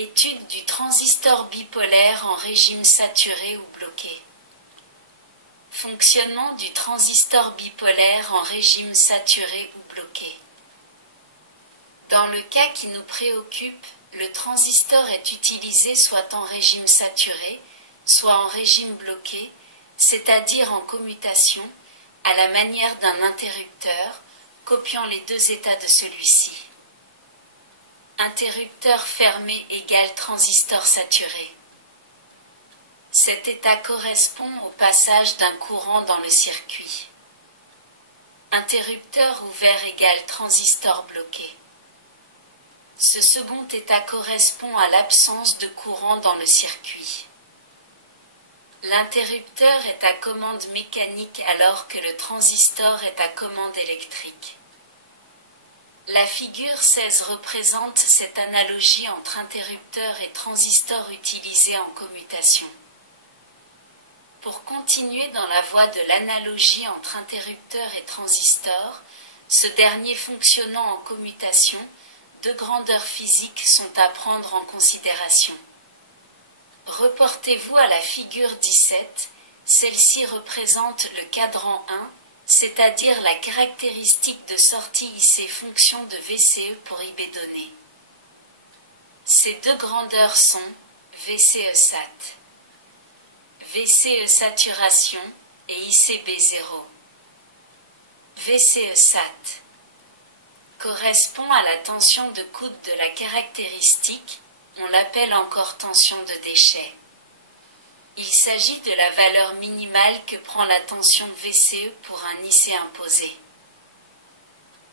Étude du transistor bipolaire en régime saturé ou bloqué. Fonctionnement du transistor bipolaire en régime saturé ou bloqué. Dans le cas qui nous préoccupe, le transistor est utilisé soit en régime saturé, soit en régime bloqué, c'est-à-dire en commutation, à la manière d'un interrupteur, copiant les deux états de celui-ci. Interrupteur fermé égale transistor saturé. Cet état correspond au passage d'un courant dans le circuit. Interrupteur ouvert égale transistor bloqué. Ce second état correspond à l'absence de courant dans le circuit. L'interrupteur est à commande mécanique alors que le transistor est à commande électrique. La figure 16 représente cette analogie entre interrupteur et transistor utilisés en commutation. Pour continuer dans la voie de l'analogie entre interrupteur et transistor, ce dernier fonctionnant en commutation, deux grandeurs physiques sont à prendre en considération. Reportez-vous à la figure 17, celle-ci représente le cadran 1, c'est-à-dire la caractéristique de sortie IC fonction de VCE pour IB donné. Ces deux grandeurs sont VCE sat, VCE saturation et ICB0. VCE sat correspond à la tension de coude de la caractéristique, on l'appelle encore tension de déchet. Il s'agit de la valeur minimale que prend la tension VCE pour un IC imposé.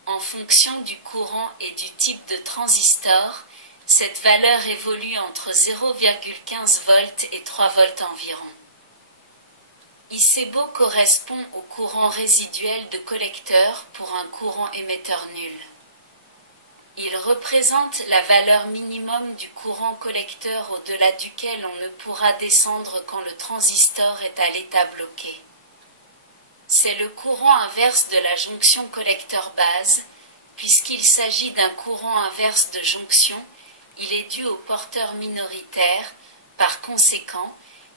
En fonction du courant et du type de transistor, cette valeur évolue entre 0,15 volts et 3 volts environ. ICBO correspond au courant résiduel de collecteur pour un courant émetteur nul. Il représente la valeur minimum du courant collecteur au-delà duquel on ne pourra descendre quand le transistor est à l'état bloqué. C'est le courant inverse de la jonction collecteur-base, puisqu'il s'agit d'un courant inverse de jonction, il est dû au porteur minoritaire, par conséquent,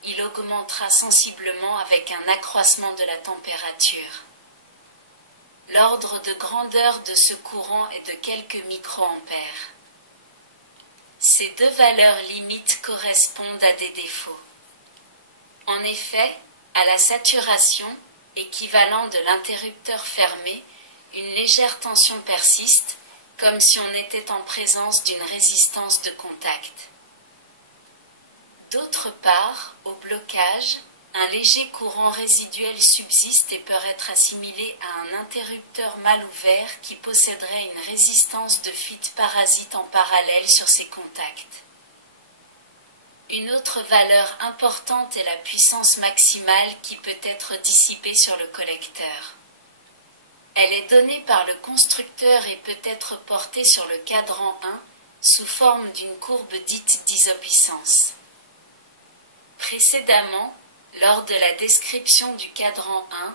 il augmentera sensiblement avec un accroissement de la température. L'ordre de grandeur de ce courant est de quelques microampères. Ces deux valeurs limites correspondent à des défauts. En effet, à la saturation, équivalent de l'interrupteur fermé, une légère tension persiste, comme si on était en présence d'une résistance de contact. D'autre part, au blocage, un léger courant résiduel subsiste et peut être assimilé à un interrupteur mal ouvert qui posséderait une résistance de fuite parasite en parallèle sur ses contacts. Une autre valeur importante est la puissance maximale qui peut être dissipée sur le collecteur. Elle est donnée par le constructeur et peut être portée sur le cadran 1 sous forme d'une courbe dite d'isopuissance. Précédemment, lors de la description du cadran 1,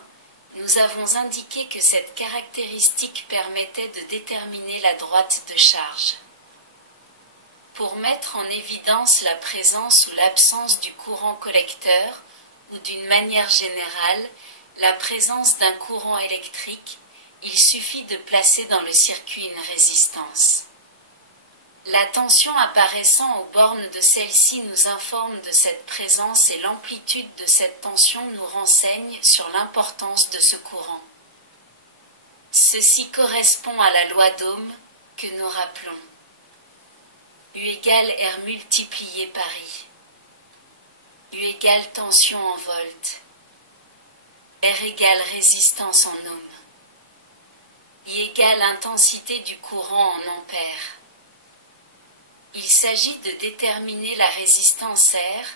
nous avons indiqué que cette caractéristique permettait de déterminer la droite de charge. Pour mettre en évidence la présence ou l'absence du courant collecteur, ou d'une manière générale, la présence d'un courant électrique, il suffit de placer dans le circuit une résistance. La tension apparaissant aux bornes de celle-ci nous informe de cette présence et l'amplitude de cette tension nous renseigne sur l'importance de ce courant. Ceci correspond à la loi d'Ohm que nous rappelons. U égale R multiplié par I. U égale tension en volts. R égale résistance en ohm. I égale intensité du courant en ampères. Il s'agit de déterminer la résistance R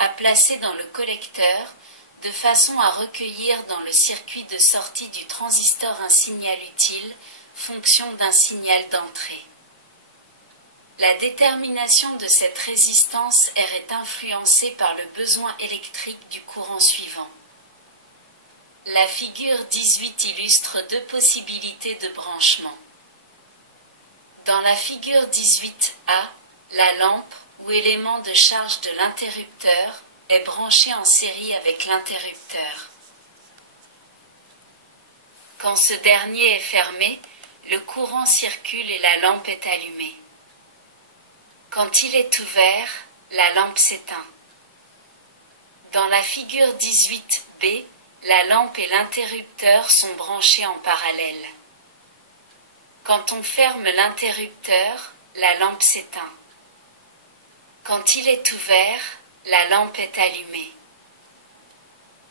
à placer dans le collecteur de façon à recueillir dans le circuit de sortie du transistor un signal utile, fonction d'un signal d'entrée. La détermination de cette résistance R est influencée par le besoin électrique du courant suivant. La figure 18 illustre deux possibilités de branchement. Dans la figure 18A, la lampe, ou élément de charge de l'interrupteur, est branché en série avec l'interrupteur. Quand ce dernier est fermé, le courant circule et la lampe est allumée. Quand il est ouvert, la lampe s'éteint. Dans la figure 18b, la lampe et l'interrupteur sont branchés en parallèle. Quand on ferme l'interrupteur, la lampe s'éteint. Quand il est ouvert, la lampe est allumée.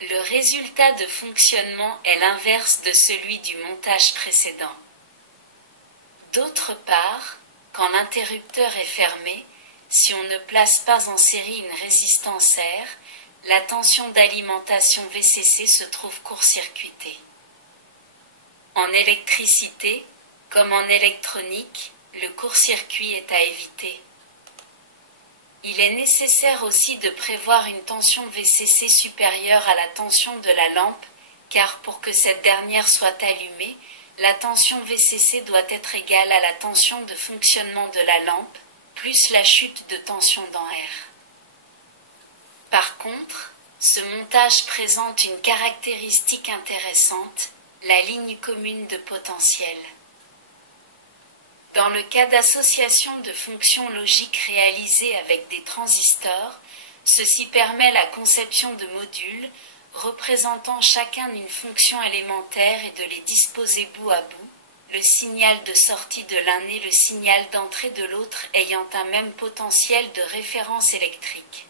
Le résultat de fonctionnement est l'inverse de celui du montage précédent. D'autre part, quand l'interrupteur est fermé, si on ne place pas en série une résistance R, la tension d'alimentation VCC se trouve court-circuitée. En électricité, comme en électronique, le court-circuit est à éviter. Il est nécessaire aussi de prévoir une tension VCC supérieure à la tension de la lampe, car pour que cette dernière soit allumée, la tension VCC doit être égale à la tension de fonctionnement de la lampe, plus la chute de tension dans R. Par contre, ce montage présente une caractéristique intéressante, la ligne commune de potentiel. Dans le cas d'association de fonctions logiques réalisées avec des transistors, ceci permet la conception de modules représentant chacun une fonction élémentaire et de les disposer bout à bout, le signal de sortie de l'un et le signal d'entrée de l'autre ayant un même potentiel de référence électrique.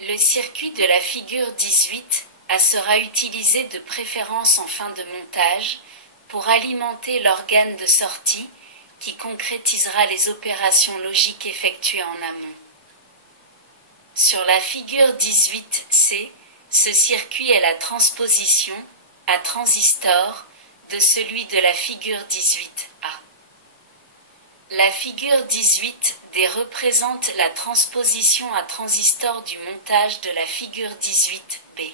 Le circuit de la figure 18A sera utilisé de préférence en fin de montage, pour alimenter l'organe de sortie qui concrétisera les opérations logiques effectuées en amont. Sur la figure 18C, ce circuit est la transposition, à transistor, de celui de la figure 18A. La figure 18D représente la transposition à transistor du montage de la figure 18B.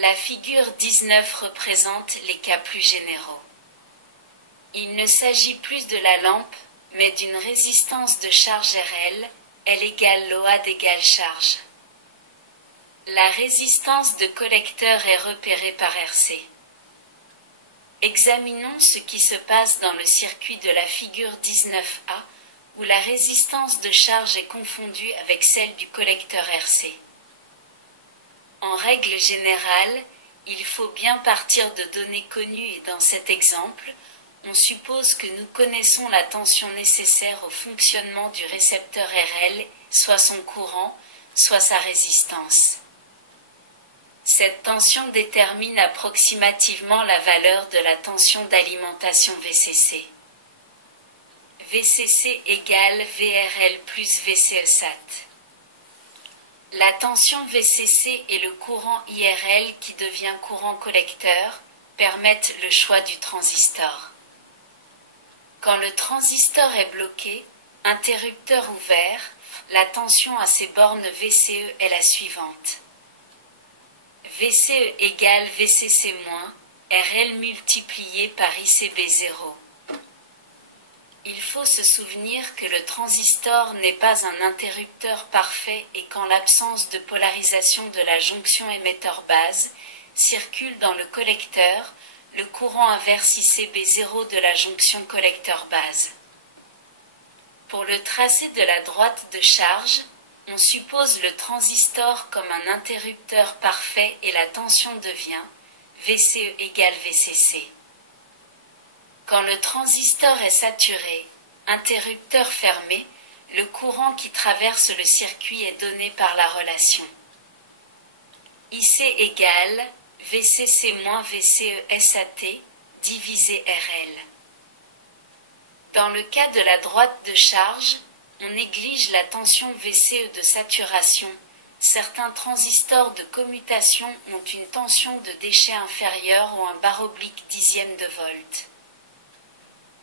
La figure 19 représente les cas plus généraux. Il ne s'agit plus de la lampe, mais d'une résistance de charge RL, L égale l'OA d'égale charge. La résistance de collecteur est repérée par RC. Examinons ce qui se passe dans le circuit de la figure 19A, où la résistance de charge est confondue avec celle du collecteur RC. En règle générale, il faut bien partir de données connues et dans cet exemple, on suppose que nous connaissons la tension nécessaire au fonctionnement du récepteur RL, soit son courant, soit sa résistance. Cette tension détermine approximativement la valeur de la tension d'alimentation VCC. VCC égale VRL plus VCESAT. La tension VCC et le courant IRL qui devient courant collecteur permettent le choix du transistor. Quand le transistor est bloqué, interrupteur ouvert, la tension à ses bornes VCE est la suivante. VCE égale VCC moins, RL multiplié par ICB0. Il faut se souvenir que le transistor n'est pas un interrupteur parfait et qu'en l'absence de polarisation de la jonction émetteur-base, circule dans le collecteur le courant inverse ICB0 de la jonction collecteur-base. Pour le tracé de la droite de charge, on suppose le transistor comme un interrupteur parfait et la tension devient VCE égale VCC. Quand le transistor est saturé, interrupteur fermé, le courant qui traverse le circuit est donné par la relation IC égale VCC moins VCE SAT divisé RL. Dans le cas de la droite de charge, on néglige la tension VCE de saturation. Certains transistors de commutation ont une tension de déchet inférieure ou un barre oblique dixième de volt.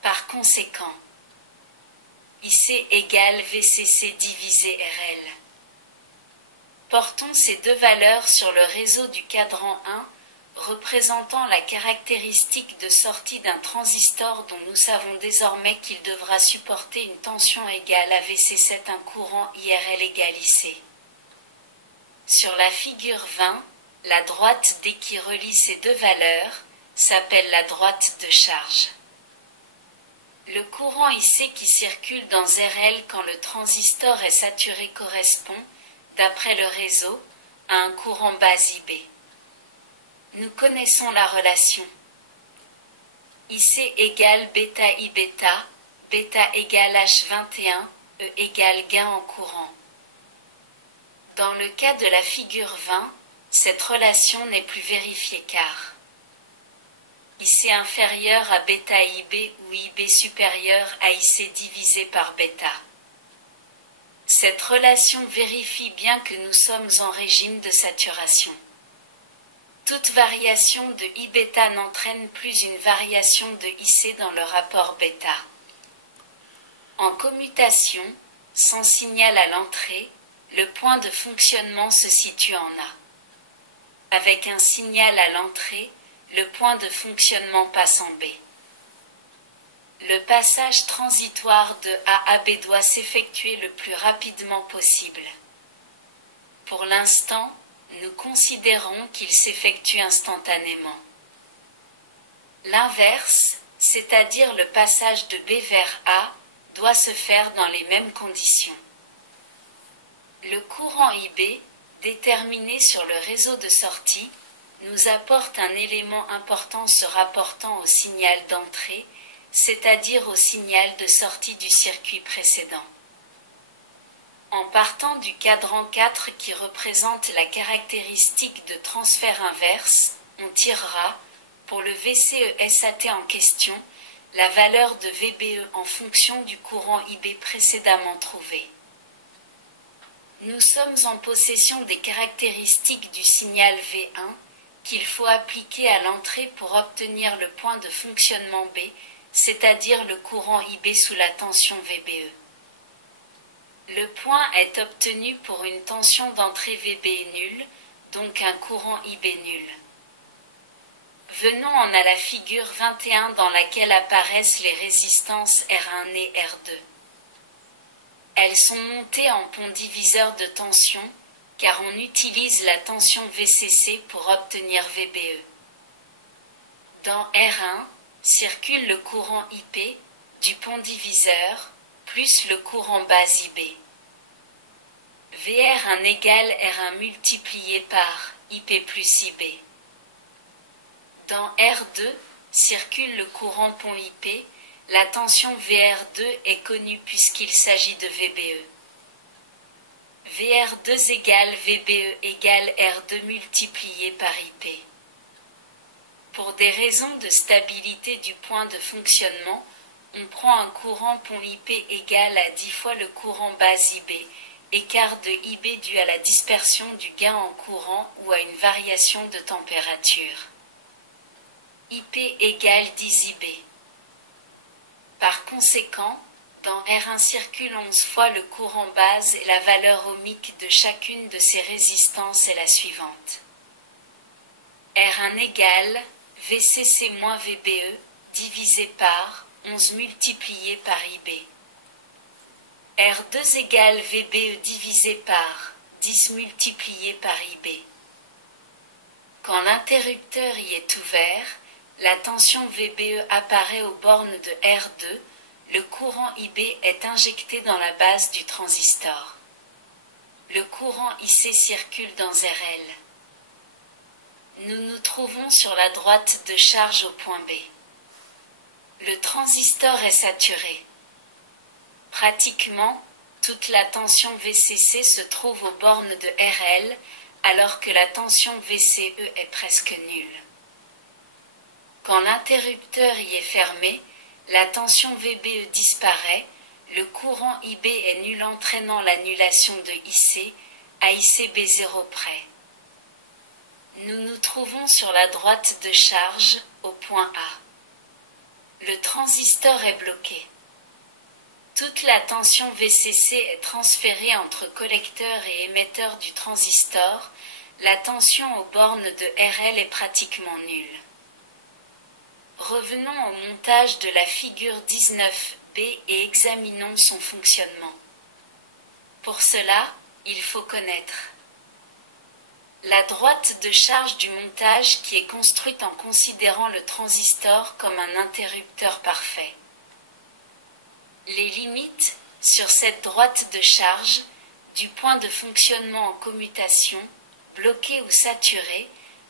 Par conséquent, IC égale VCC divisé RL. Portons ces deux valeurs sur le réseau du cadran 1 représentant la caractéristique de sortie d'un transistor dont nous savons désormais qu'il devra supporter une tension égale à Vc7, un courant IRL égale IC. Sur la figure 20, la droite D qui relie ces deux valeurs s'appelle la droite de charge. Le courant IC qui circule dans RL quand le transistor est saturé correspond, d'après le réseau, à un courant base IB. Nous connaissons la relation. IC égale bêta I bêta, bêta égale H21, E égale gain en courant. Dans le cas de la figure 20, cette relation n'est plus vérifiée car IC inférieur à bêta IB ou IB supérieur à IC divisé par bêta. Cette relation vérifie bien que nous sommes en régime de saturation. Toute variation de I bêta n'entraîne plus une variation de IC dans le rapport bêta. En commutation, sans signal à l'entrée, le point de fonctionnement se situe en A. Avec un signal à l'entrée, le point de fonctionnement passe en B. Le passage transitoire de A à B doit s'effectuer le plus rapidement possible. Pour l'instant, nous considérons qu'il s'effectue instantanément. L'inverse, c'est-à-dire le passage de B vers A, doit se faire dans les mêmes conditions. Le courant IB, déterminé sur le réseau de sortie, nous apporte un élément important se rapportant au signal d'entrée, c'est-à-dire au signal de sortie du circuit précédent. En partant du cadran 4 qui représente la caractéristique de transfert inverse, on tirera, pour le VCE-SAT en question, la valeur de VBE en fonction du courant IB précédemment trouvé. Nous sommes en possession des caractéristiques du signal V1 qu'il faut appliquer à l'entrée pour obtenir le point de fonctionnement B, c'est-à-dire le courant IB sous la tension VBE. Le point est obtenu pour une tension d'entrée VB nulle, donc un courant IB nul. Venons-en à la figure 21 dans laquelle apparaissent les résistances R1 et R2. Elles sont montées en pont diviseur de tension, car on utilise la tension VCC pour obtenir VBE. Dans R1, circule le courant IP, du pont diviseur, plus le courant base IB. VR1 égale R1 multiplié par IP plus IB. Dans R2, circule le courant pont IP, la tension VR2 est connue puisqu'il s'agit de VBE. VR2 égale VBE égale R2 multiplié par IP. Pour des raisons de stabilité du point de fonctionnement, on prend un courant pont IP égal à 10 fois le courant base IB, écart de IB dû à la dispersion du gain en courant ou à une variation de température. IP égale 10 IB. Par conséquent, dans R1 circule 11 fois le courant base et la valeur ohmique de chacune de ces résistances est la suivante. R1 égale VCC moins VBE divisé par 11 multiplié par IB. R2 égale VBE divisé par 10 multiplié par IB. Quand l'interrupteur y est ouvert, la tension VBE apparaît aux bornes de R2, le courant IB est injecté dans la base du transistor. Le courant IC circule dans RL. Nous nous trouvons sur la droite de charge au point B. Le transistor est saturé. Pratiquement, toute la tension VCC se trouve aux bornes de RL, alors que la tension VCE est presque nulle. Quand l'interrupteur y est fermé, la tension VBE disparaît, le courant IB est nul entraînant l'annulation de IC à ICB0 près. Nous nous trouvons sur la droite de charge, au point A. Le transistor est bloqué. Toute la tension VCC est transférée entre collecteur et émetteur du transistor, La tension aux bornes de RL est pratiquement nulle. Revenons au montage de la figure 19b et examinons son fonctionnement. Pour cela, il faut connaître la droite de charge du montage qui est construite en considérant le transistor comme un interrupteur parfait. Les limites, sur cette droite de charge, du point de fonctionnement en commutation, bloqué ou saturé,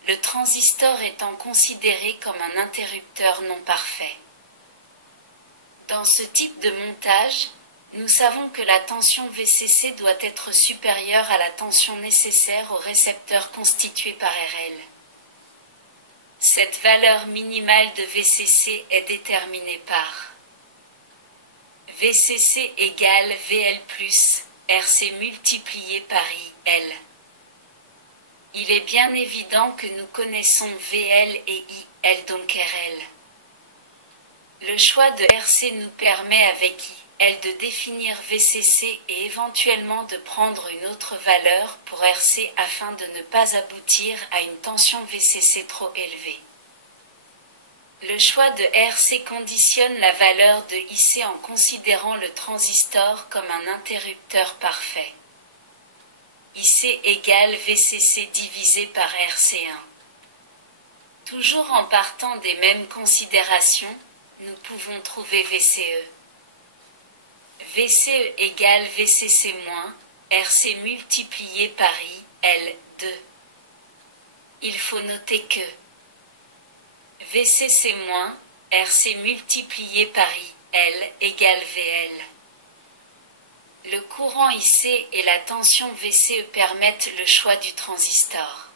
le transistor étant considéré comme un interrupteur non parfait. Dans ce type de montage, nous savons que la tension VCC doit être supérieure à la tension nécessaire au récepteur constitué par RL. Cette valeur minimale de VCC est déterminée par VCC égale VL plus RC multiplié par IL. Il est bien évident que nous connaissons VL et IL, donc RL. Le choix de RC nous permet avec IL de définir VCC et éventuellement de prendre une autre valeur pour RC afin de ne pas aboutir à une tension VCC trop élevée. Le choix de RC conditionne la valeur de IC en considérant le transistor comme un interrupteur parfait. IC égale VCC divisé par RC1. Toujours en partant des mêmes considérations, nous pouvons trouver VCE. VCE égale VCC moins RC multiplié par IL2. Il faut noter que VCC moins RC multiplié par IL égale VL. Le courant IC et la tension VCE permettent le choix du transistor.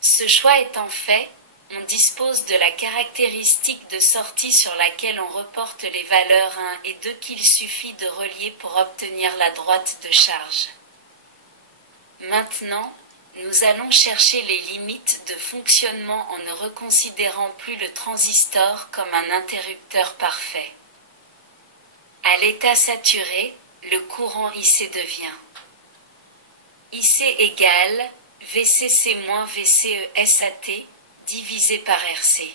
Ce choix étant fait, on dispose de la caractéristique de sortie sur laquelle on reporte les valeurs 1 et 2 qu'il suffit de relier pour obtenir la droite de charge. Maintenant, nous allons chercher les limites de fonctionnement en ne reconsidérant plus le transistor comme un interrupteur parfait. À l'état saturé, le courant IC devient IC égale VCC moins VCE SAT divisé par RC.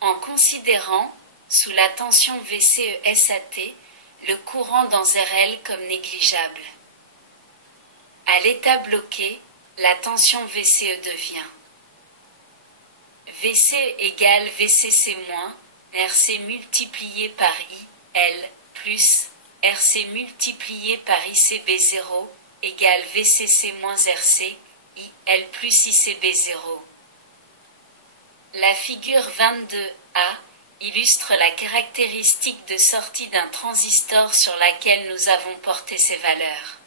En considérant, sous la tension VCE SAT, le courant dans RL comme négligeable. À l'état bloqué, la tension VCE devient VCE égale VCC moins RC multiplié par IL plus RC multiplié par ICB0 égale VCC moins RC, IL plus ICB0. La figure 22A illustre la caractéristique de sortie d'un transistor sur laquelle nous avons porté ces valeurs.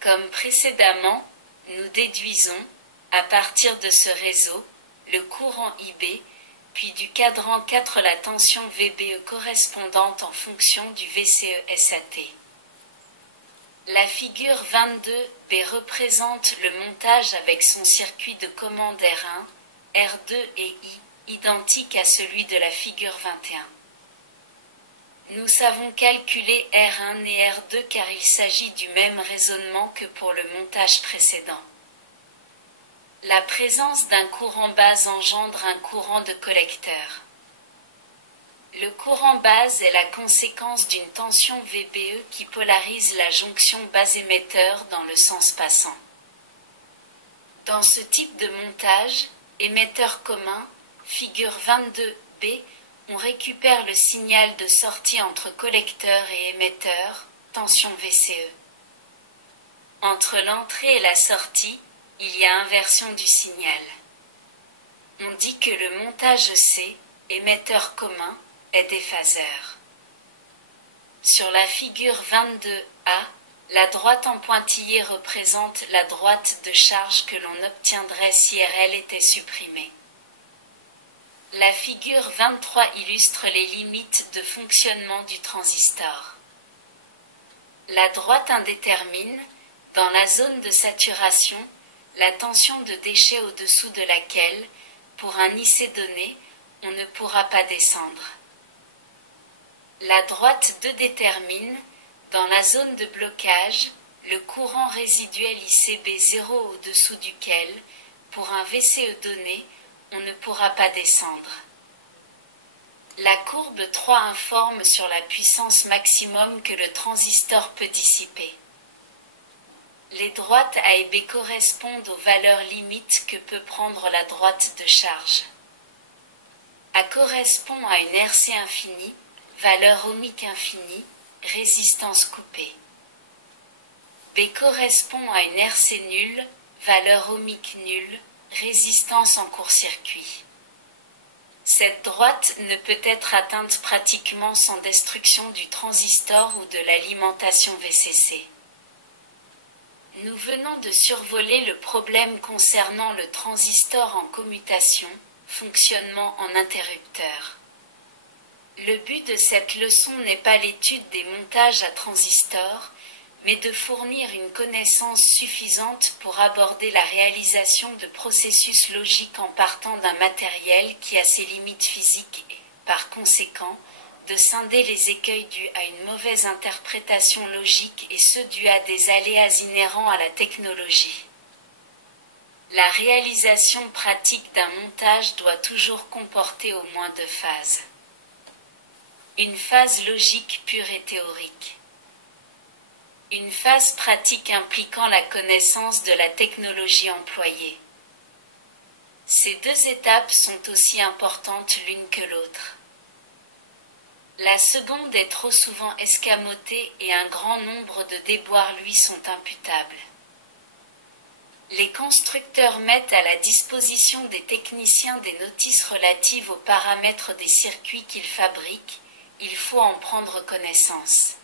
Comme précédemment, nous déduisons, à partir de ce réseau, le courant IB, puis du cadran 4 la tension VBE correspondante en fonction du VCE SAT. La figure 22B représente le montage avec son circuit de commande R1, R2 et I, identique à celui de la figure 21. Nous savons calculer R1 et R2 car il s'agit du même raisonnement que pour le montage précédent. La présence d'un courant base engendre un courant de collecteur. Le courant base est la conséquence d'une tension VBE qui polarise la jonction base-émetteur dans le sens passant. Dans ce type de montage, émetteur commun, figure 22B, on récupère le signal de sortie entre collecteur et émetteur, tension VCE. Entre l'entrée et la sortie, il y a inversion du signal. On dit que le montage C, émetteur commun, est déphaseur. Sur la figure 22A, la droite en pointillé représente la droite de charge que l'on obtiendrait si RL était supprimée. La figure 23 illustre les limites de fonctionnement du transistor. La droite indétermine, dans la zone de saturation, la tension de déchet au-dessous de laquelle, pour un IC donné, on ne pourra pas descendre. La droite 2 détermine, dans la zone de blocage, le courant résiduel ICB0 au-dessous duquel, pour un VCE donné, on ne pourra pas descendre. La courbe 3 informe sur la puissance maximum que le transistor peut dissiper. Les droites A et B correspondent aux valeurs limites que peut prendre la droite de charge. A correspond à une RC infinie, valeur ohmique infinie, résistance coupée. B correspond à une RC nulle, valeur ohmique nulle, résistance en court-circuit. Cette droite ne peut être atteinte pratiquement sans destruction du transistor ou de l'alimentation VCC. Nous venons de survoler le problème concernant le transistor en commutation, fonctionnement en interrupteur. Le but de cette leçon n'est pas l'étude des montages à transistors, mais de fournir une connaissance suffisante pour aborder la réalisation de processus logiques en partant d'un matériel qui a ses limites physiques et, par conséquent, de scinder les écueils dus à une mauvaise interprétation logique et ceux dus à des aléas inhérents à la technologie. La réalisation pratique d'un montage doit toujours comporter au moins 2 phases. Une phase logique pure et théorique. Une phase pratique impliquant la connaissance de la technologie employée. Ces 2 étapes sont aussi importantes l'une que l'autre. La seconde est trop souvent escamotée et un grand nombre de déboires lui sont imputables. Les constructeurs mettent à la disposition des techniciens des notices relatives aux paramètres des circuits qu'ils fabriquent, il faut en prendre connaissance.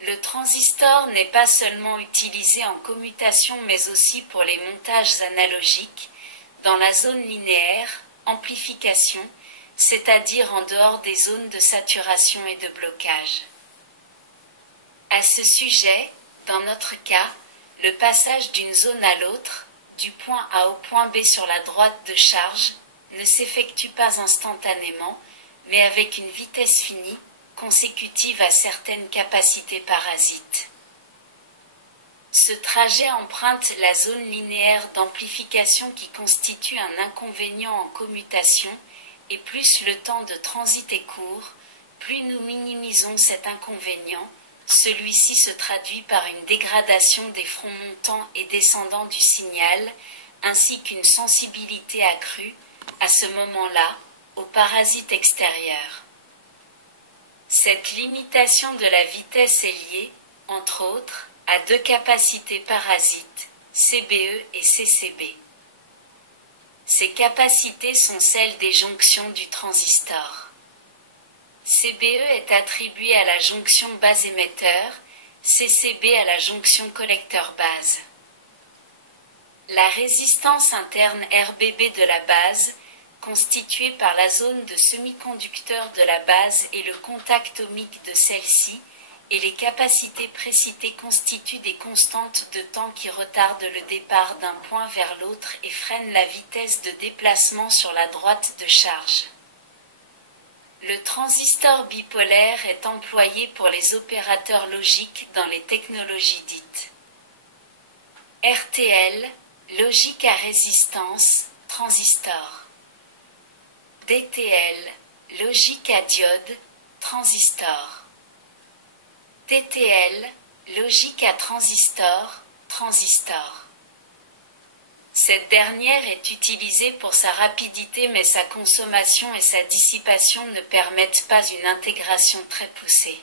Le transistor n'est pas seulement utilisé en commutation mais aussi pour les montages analogiques, dans la zone linéaire, amplification, c'est-à-dire en dehors des zones de saturation et de blocage. À ce sujet, dans notre cas, le passage d'une zone à l'autre, du point A au point B sur la droite de charge, ne s'effectue pas instantanément, mais avec une vitesse finie, consécutive à certaines capacités parasites. Ce trajet emprunte la zone linéaire d'amplification qui constitue un inconvénient en commutation, et plus le temps de transit est court, plus nous minimisons cet inconvénient, celui-ci se traduit par une dégradation des fronts montants et descendants du signal, ainsi qu'une sensibilité accrue, à ce moment-là, aux parasites extérieurs. Cette limitation de la vitesse est liée, entre autres, à 2 capacités parasites, CBE et CCB. Ces capacités sont celles des jonctions du transistor. CBE est attribué à la jonction base émetteur, CCB à la jonction collecteur base. La résistance interne RBB de la base, constituée par la zone de semi-conducteur de la base et le contact ohmique de celle-ci, et les capacités précitées constituent des constantes de temps qui retardent le départ d'un point vers l'autre et freinent la vitesse de déplacement sur la droite de charge. Le transistor bipolaire est employé pour les opérateurs logiques dans les technologies dites RTL, logique à résistance, transistor. DTL, logique à diode, transistor. TTL, logique à transistor, transistor. Cette dernière est utilisée pour sa rapidité mais sa consommation et sa dissipation ne permettent pas une intégration très poussée.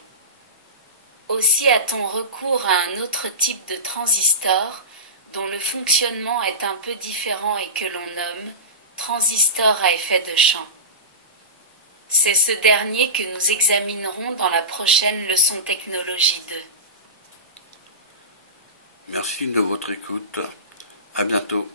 Aussi a-t-on recours à un autre type de transistor, dont le fonctionnement est un peu différent et que l'on nomme transistor à effet de champ. C'est ce dernier que nous examinerons dans la prochaine leçon technologie 2. Merci de votre écoute. À bientôt.